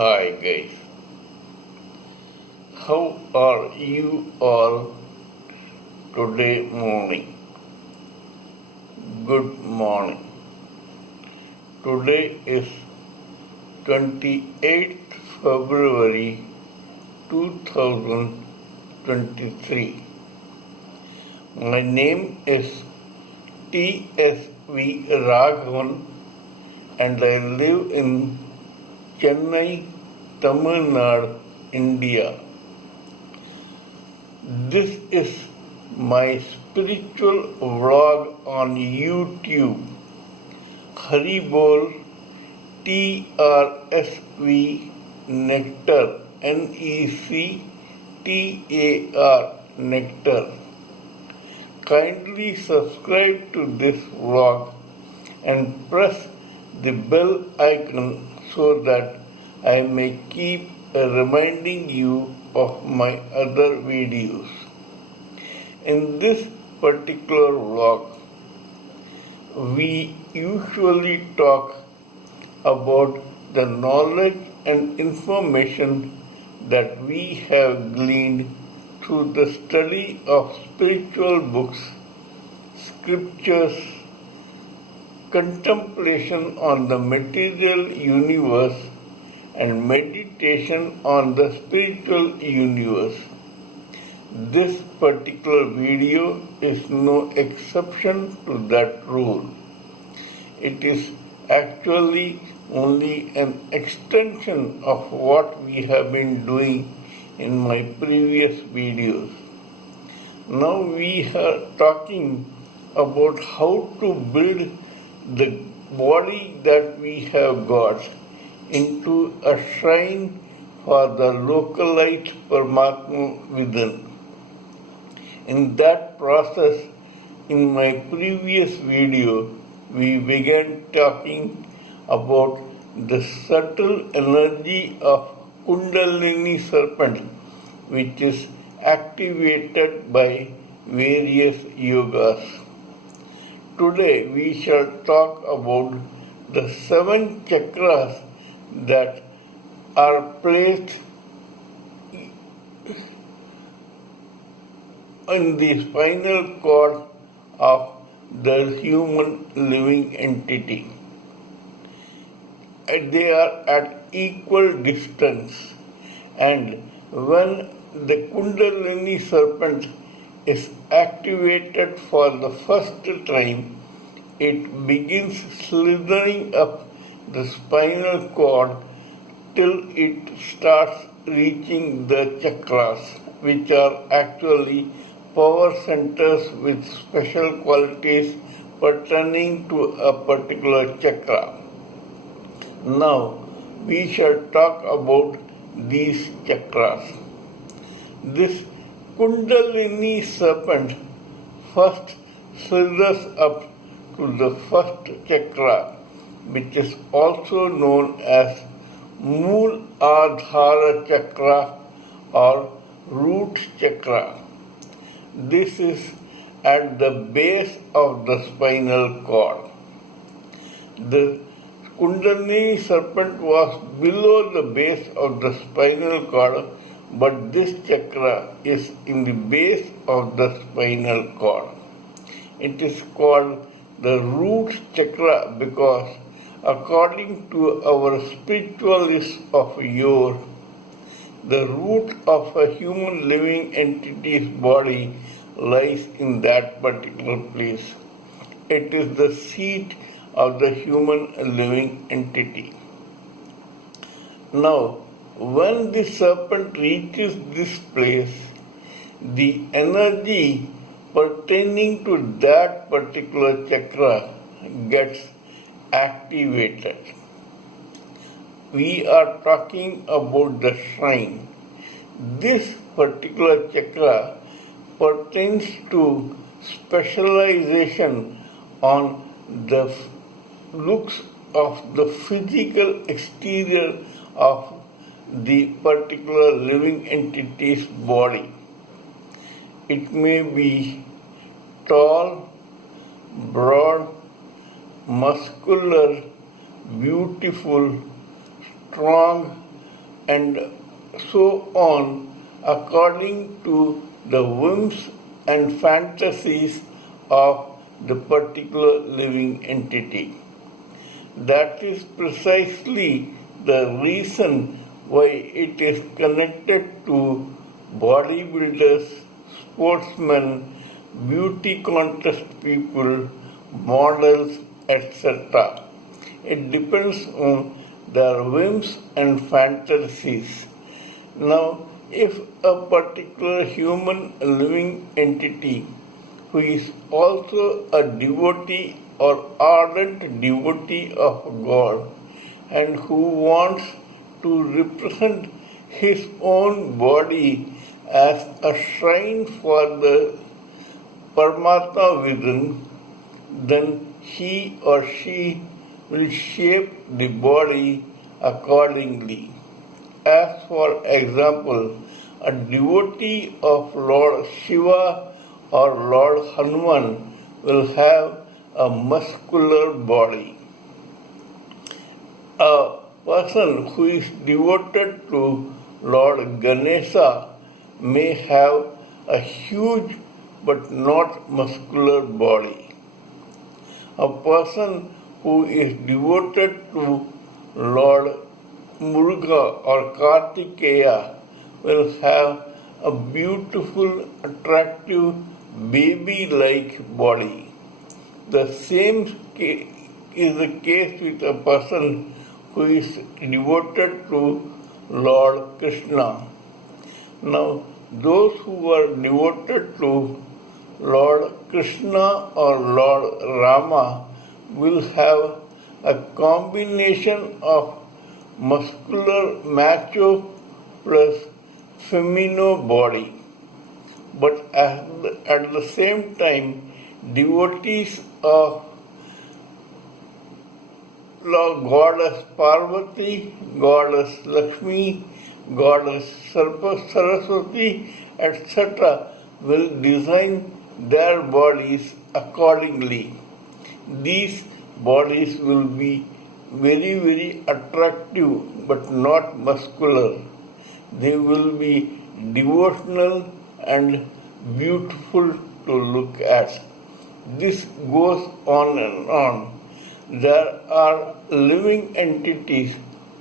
Hi guys, how are you all today morning? Good morning. Today is 28th February 2023. My name is T.S.V. Raghavan and I live in Chennai, Tamil Nadu, India. This is my spiritual vlog on YouTube. hariboltrsvnectar, Nectar. Nectar. Kindly subscribe to this vlog and press the bell icon so that I may keep reminding you of my other videos. In this particular vlog, we usually talk about the knowledge and information that we have gleaned through the study of spiritual books, scriptures, contemplation on the material universe, and meditation on the spiritual universe. This particular video is no exception to that rule. It is actually only an extension of what we have been doing in my previous videos. Now we are talking about how to build the body that we have got into a shrine for the localized Paramatma within. In that process, in my previous video, we began talking about the subtle energy of Kundalini serpent, which is activated by various yogas. Today we shall talk about the 7 chakras that are placed in the spinal cord of the human living entity. They are at equal distance, and when the Kundalini serpent is activated for the first time, it begins slithering up the spinal cord till it starts reaching the chakras, which are actually power centers with special qualities pertaining to a particular chakra. Now, we shall talk about these chakras. This Kundalini serpent first slithers up to the first chakra, which is also known as Mooladhara chakra or root chakra. This is at the base of the spinal cord. The Kundalini serpent was below the base of the spinal cord, but this chakra is in the base of the spinal cord. It is called the root chakra because, according to our spiritualists of yore, the root of a human living entity's body lies in that particular place. It is the seat of the human living entity. Now, when the serpent reaches this place, the energy pertaining to that particular chakra gets activated. We are talking about the shrine. This particular chakra pertains to specialization on the looks of the physical exterior of the particular living entity's body. It may be tall, broad, muscular, beautiful, strong, and so on according to the whims and fantasies of the particular living entity. That is precisely the reason why it is connected to bodybuilders, sportsmen, beauty contest people, models, etc. It depends on their whims and fantasies. Now, if a particular human living entity who is also a devotee or ardent devotee of God and who wants to represent his own body as a shrine for the Paramatma within, then he or she will shape the body accordingly. As for example, a devotee of Lord Shiva or Lord Hanuman will have a muscular body. A person who is devoted to Lord Ganesha may have a huge but not muscular body. A person who is devoted to Lord Muruga or Kartikeya will have a beautiful, attractive, baby-like body. The same is the case with a person who is devoted to Lord Krishna. Now, those who are devoted to Lord Krishna or Lord Rama will have a combination of muscular macho plus femino body. But at the same time, devotees of Goddess Parvati, Goddess Lakshmi, Goddess Saraswati, etc. will design their bodies accordingly. These bodies will be very, very attractive but not muscular. They will be devotional and beautiful to look at. This goes on and on. There are living entities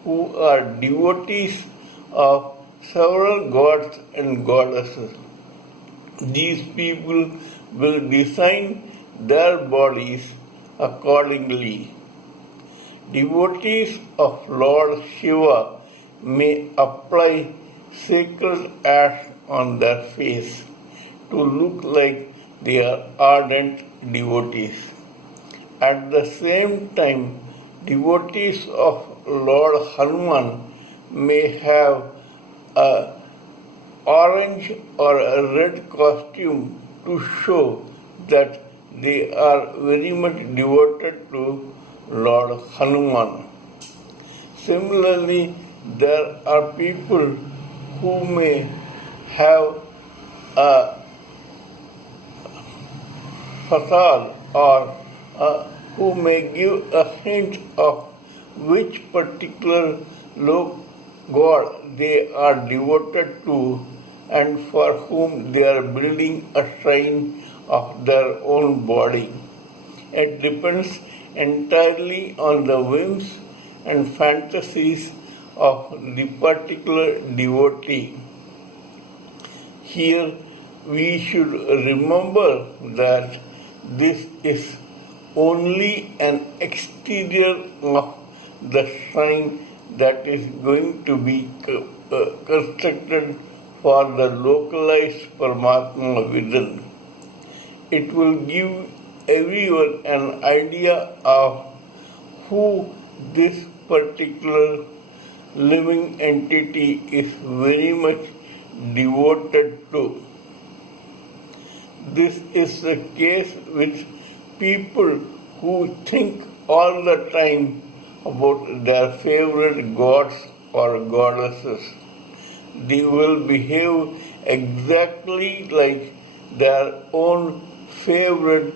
who are devotees of several gods and goddesses. These people will design their bodies accordingly. Devotees of Lord Shiva may apply sacred ash on their face to look like they are ardent devotees. At the same time, devotees of Lord Hanuman may have a orange or a red costume to show that they are very much devoted to Lord Hanuman. Similarly, there are people who may have a facade or who may give a hint of which particular god they are devoted to and for whom they are building a shrine of their own body. It depends entirely on the whims and fantasies of the particular devotee. Here we should remember that this is only an exterior of the shrine that is going to be constructed for the localized Paramatma within. It will give everyone an idea of who this particular living entity is very much devoted to. This is the case with people who think all the time about their favorite gods or goddesses. They will behave exactly like their own favorite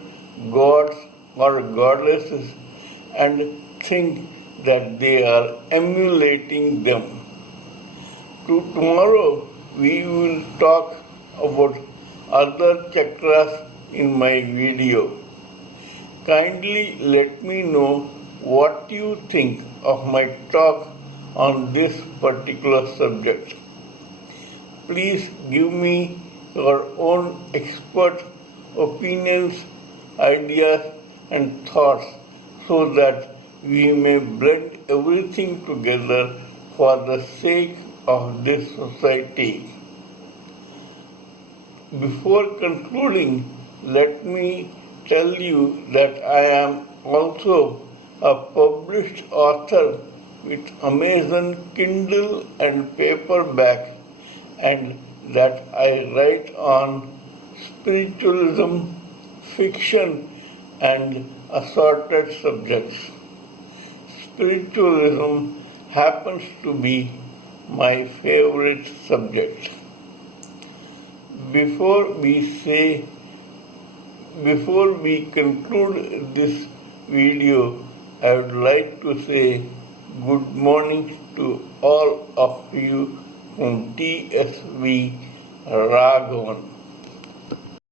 gods or goddesses and think that they are emulating them. Tomorrow we will talk about other chakras in my video. Kindly let me know what you think of my talk on this particular subject. Please give me your own expert opinions, ideas, and thoughts so that we may blend everything together for the sake of this society. Before concluding, let me tell you that I am also a published author with Amazon Kindle and paperback, and that I write on spiritualism, fiction, and assorted subjects. Spiritualism happens to be my favorite subject. Before we conclude this video, I would like to say good morning to all of you from TSV Raghavan.